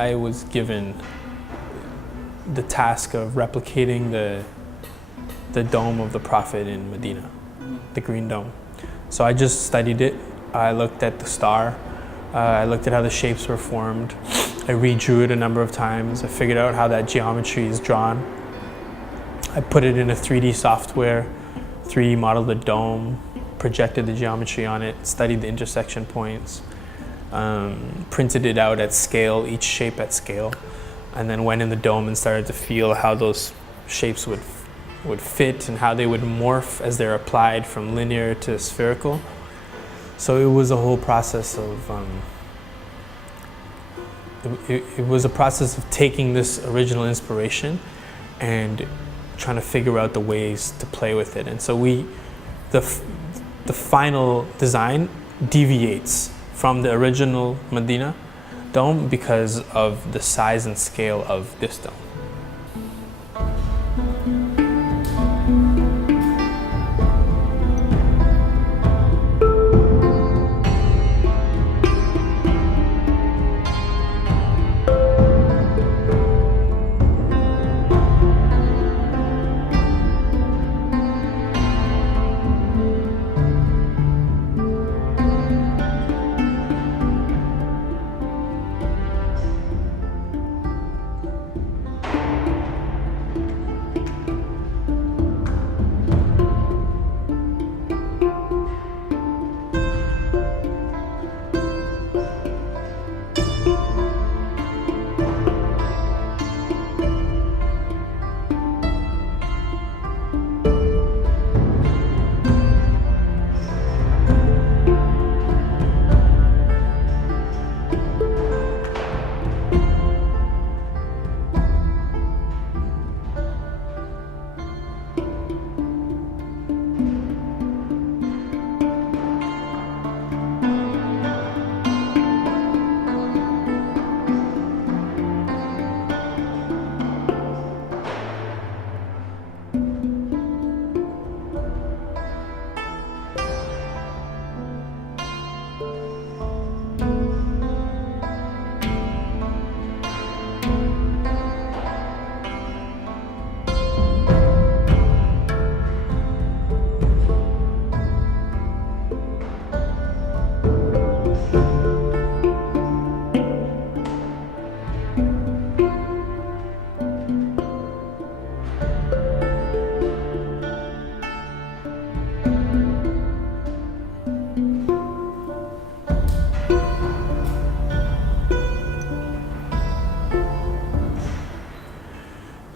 I was given the task of replicating the dome of the Prophet in Medina, the green dome. So I just studied it. I looked at the star. I looked at how the shapes were formed. I redrew it a number of times. I figured out how that geometry is drawn. I put it in a 3D software, 3D modeled the dome, projected the geometry on it, studied the intersection points, printed it out at scale, each shape at scale, and then went in the dome and started to feel how those shapes would fit and how they would morph as they're applied from linear to spherical. So it was a whole process of it was a process of taking this original inspiration and trying to figure out the ways to play with it. And so the final design deviates from the original Medina dome because of the size and scale of this dome.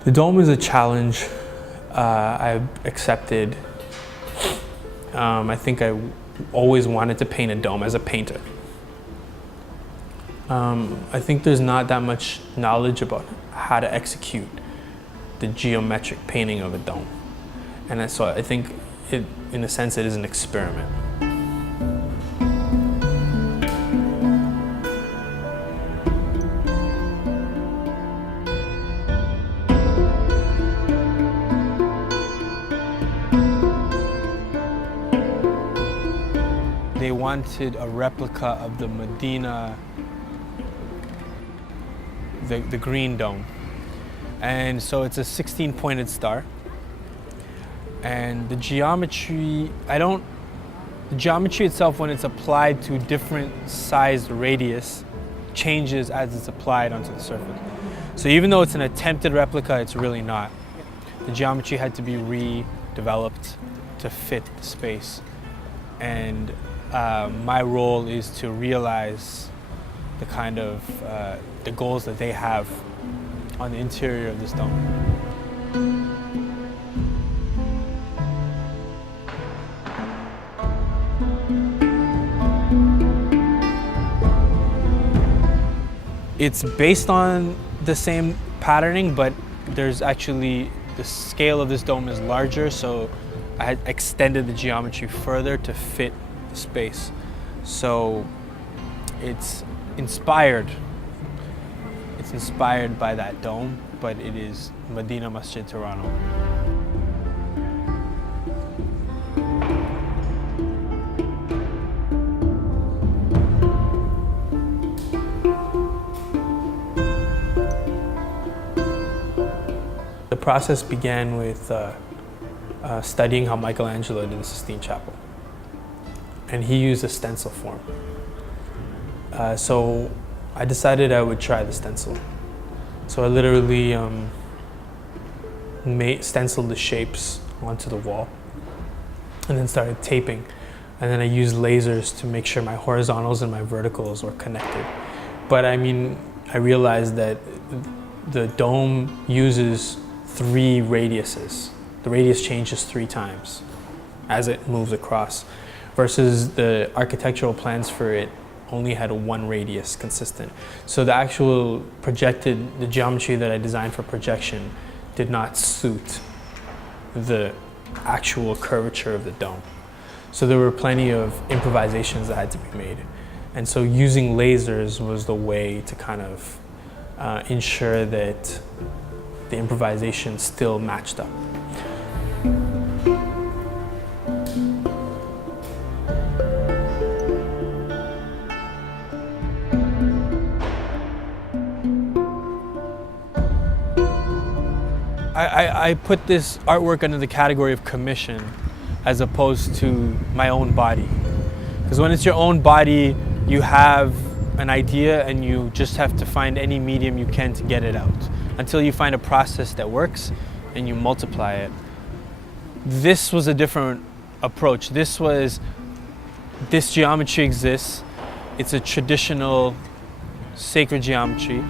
The dome is a challenge I've accepted. I think I always wanted to paint a dome as a painter. I think there's not that much knowledge about how to execute the geometric painting of a dome. And so I think it, in a sense, it is an experiment. They wanted a replica of the Medina, the green dome. And so it's a 16-pointed star. And the geometry, the geometry itself, when it's applied to different sized radius, changes as it's applied onto the surface. So even though it's an attempted replica, it's really not. The geometry had to be redeveloped to fit the space. And my role is to realize the kind of the goals that they have on the interior of this dome. It's based on the same patterning, but there's actually, the scale of this dome is larger, so I had extended the geometry further to fit the space. So it's inspired by that dome, but it is Madina Mosque, Toronto. process began with studying how Michelangelo did the Sistine Chapel. And he used a stencil form. So I decided I would try the stencil. So I literally stenciled the shapes onto the wall and then started taping. And then I used lasers to make sure my horizontals and my verticals were connected. But I mean, I realized that the dome uses 3 radiuses. The radius changes 3 times as it moves across, versus the architectural plans for it only had a 1 radius consistent. So the actual the geometry that I designed for projection did not suit the actual curvature of the dome. So there were plenty of improvisations that had to be made. And so using lasers was the way to kind of ensure that the improvisation still matched up. I put this artwork under the category of commission as opposed to my own body. Because when it's your own body, you have an idea and you just have to find any medium you can to get it out until you find a process that works and you multiply it. This was a different approach. This geometry exists. It's a traditional sacred geometry.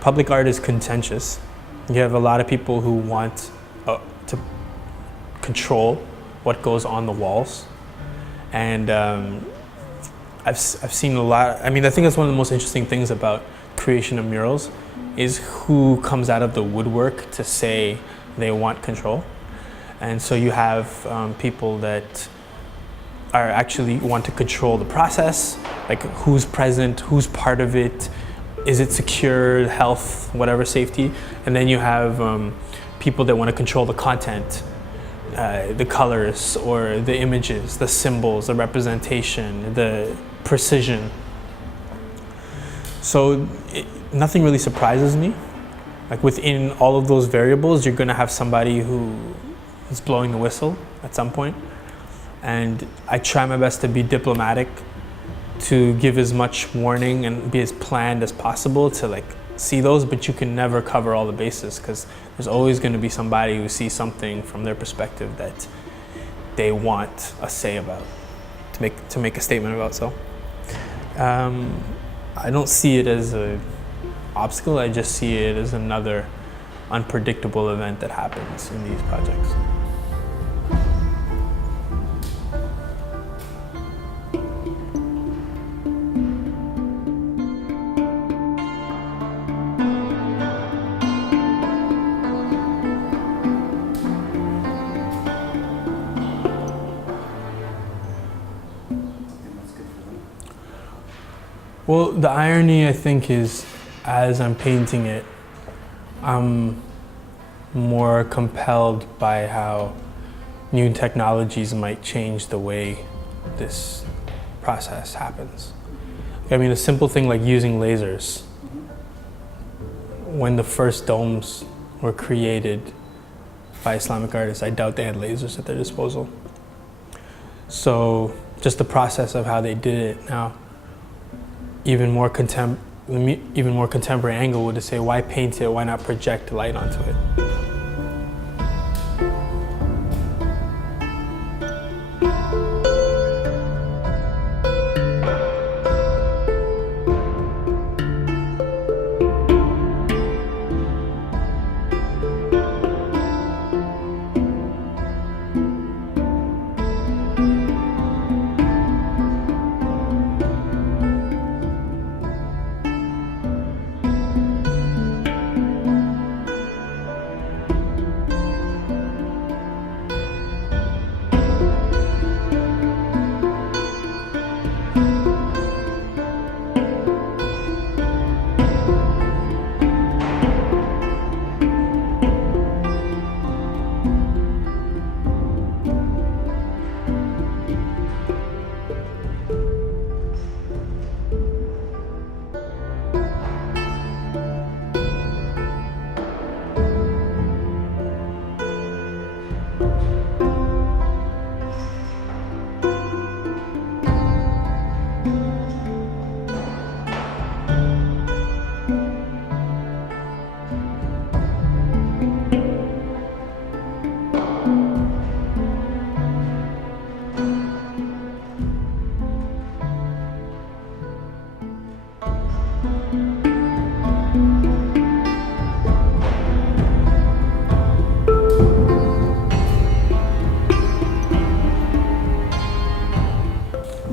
Public art is contentious. You have a lot of people who want to control what goes on the walls. And I've seen a lot, I think that's one of the most interesting things about creation of murals is who comes out of the woodwork to say they want control. And so you have people that are actually want to control the process, like who's present, who's part of it, is it secure, health, whatever, safety. And then you have people that want to control the content, the colors or the images, the symbols, the representation, the precision. So nothing really surprises me. Like within all of those variables, you're gonna have somebody who is blowing the whistle at some point. And I try my best to be diplomatic, to give as much warning and be as planned as possible to like see those, but you can never cover all the bases because there's always going to be somebody who sees something from their perspective that they want a say about, to make a statement about. So I don't see it as an obstacle, I just see it as another unpredictable event that happens in these projects. Well, the irony, I think, is as I'm painting it, I'm more compelled by how new technologies might change the way this process happens. I mean, a simple thing like using lasers. When the first domes were created by Islamic artists, I doubt they had lasers at their disposal. So just the process of how they did it now, even more contemporary angle would say, why paint it? Why not project light onto it?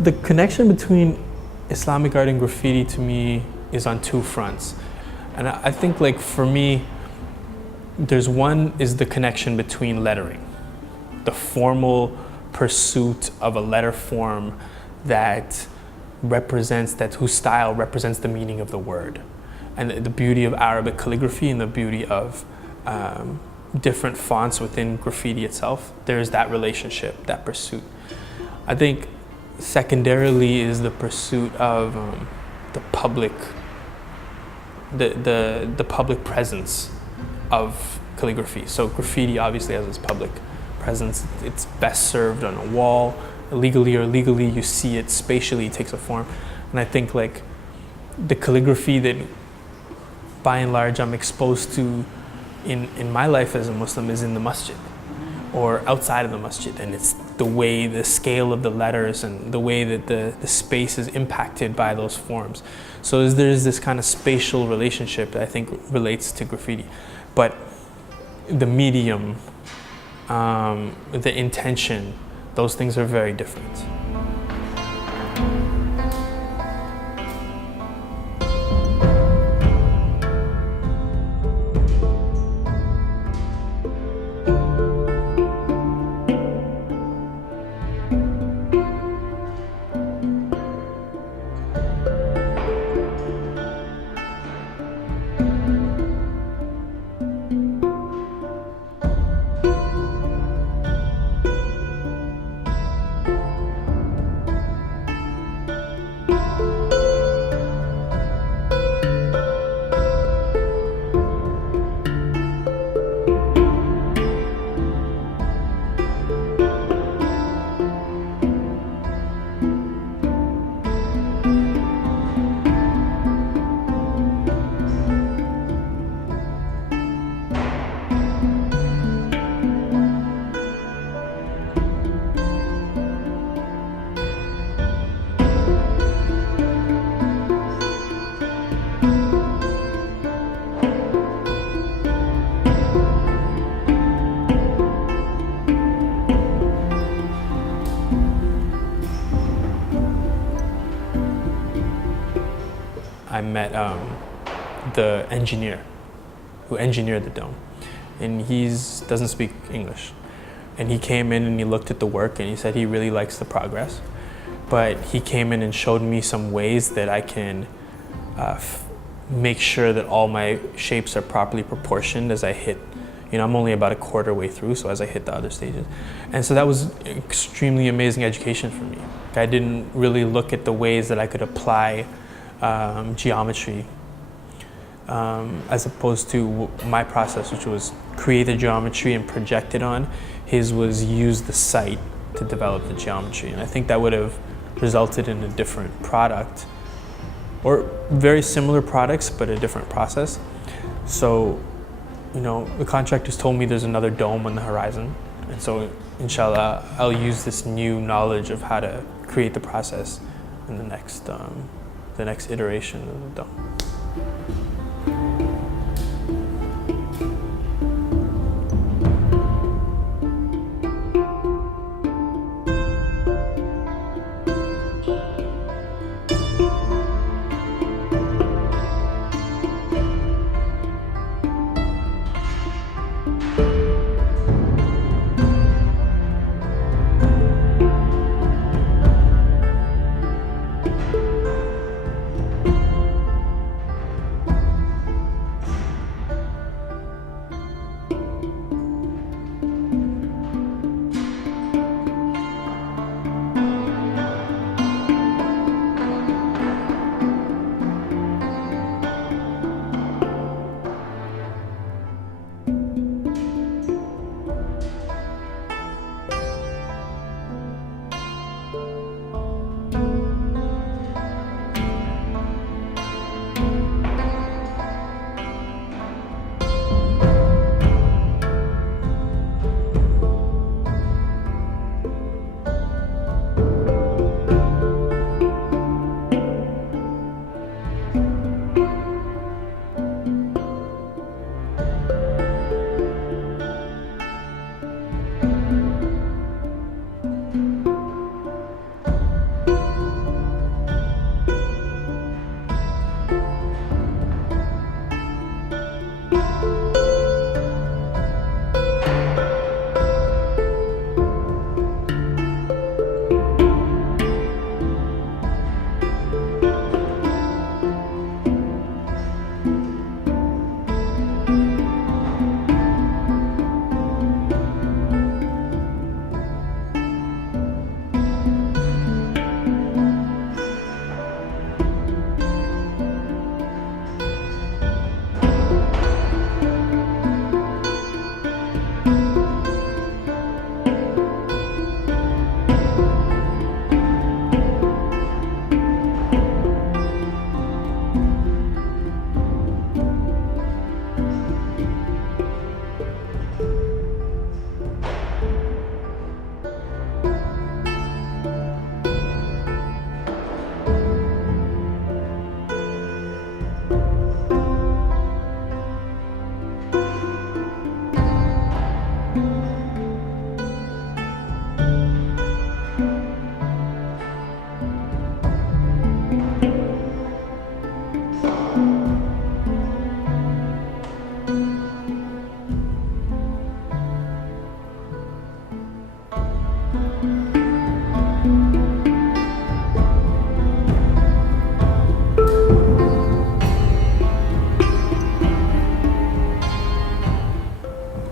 the connection between Islamic art and graffiti to me is on two fronts. And I think like for me, there's one is the connection between lettering, the formal pursuit of a letter form that whose style represents the meaning of the word, and the beauty of Arabic calligraphy and the beauty of different fonts within graffiti itself. There's that relationship, that pursuit. I think secondarily is the pursuit of the public presence of calligraphy. So graffiti obviously has its public presence. It's best served on a wall, illegally or legally. You see it spatially, it takes a form. And I think like the calligraphy that by and large I'm exposed to in my life as a Muslim is in the masjid or outside of the masjid, and it's the way, the scale of the letters and the way that the space is impacted by those forms. So there's this kind of spatial relationship that I think relates to graffiti. But the medium, the intention, those things are very different. I met the engineer who engineered the dome, and he doesn't speak English. And he came in and he looked at the work and he said he really likes the progress, but he came in and showed me some ways that I can make sure that all my shapes are properly proportioned as I hit, I'm only about a quarter way through, so as I hit the other stages. And so that was extremely amazing education for me. I didn't really look at the ways that I could apply geometry as opposed to my process, which was create the geometry and project it on. His was use the site to develop the geometry. And I think that would have resulted in a different product, or very similar products, but a different process. So, the contractors told me there's another dome on the horizon. And so, inshallah, I'll use this new knowledge of how to create the process in the next iteration of the dome.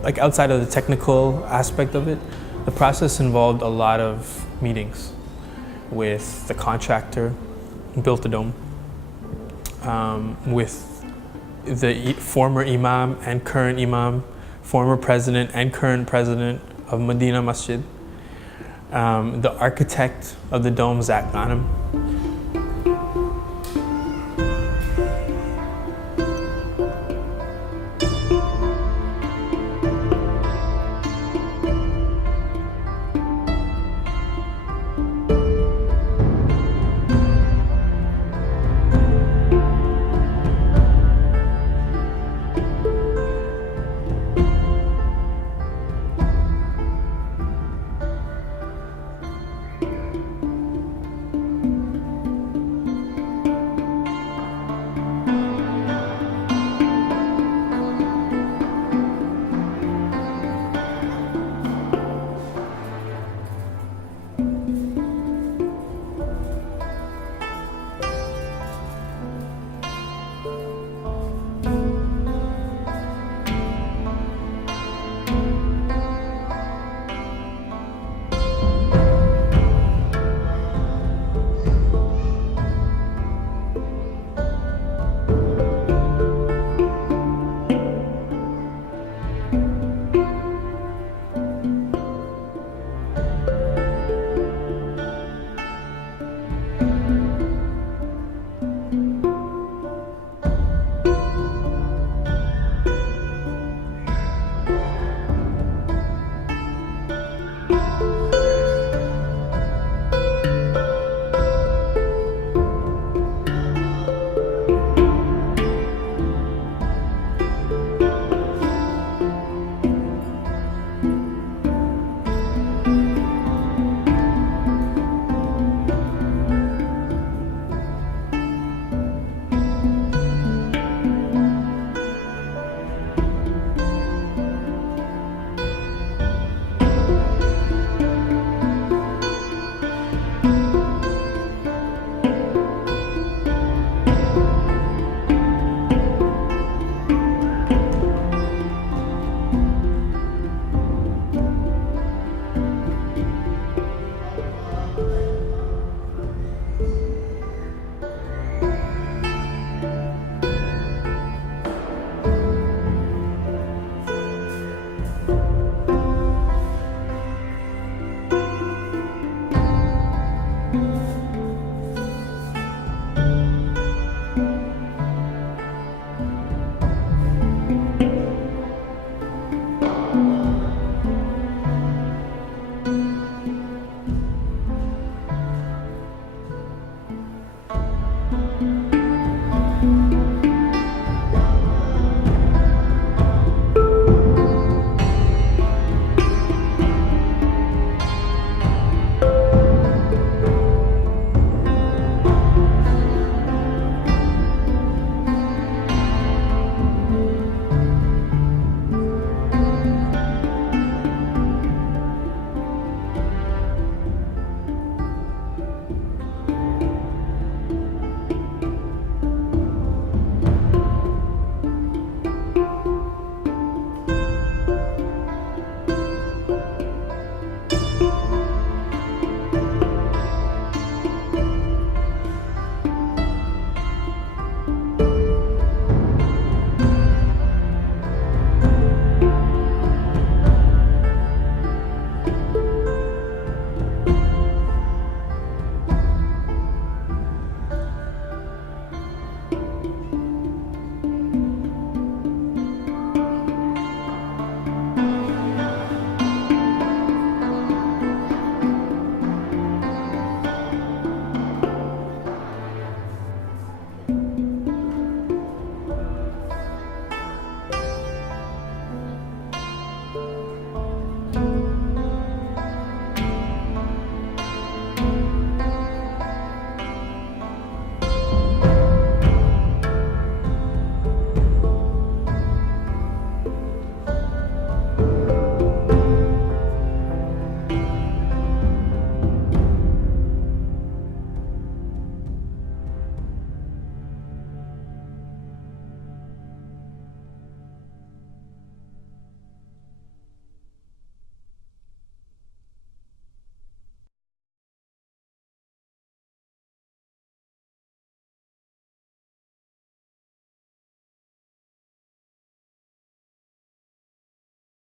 like outside of the technical aspect of it, the process involved a lot of meetings with the contractor who built the dome, with the former imam and current imam, former president and current president of Madina Masjid, the architect of the dome, Zach Ghanem.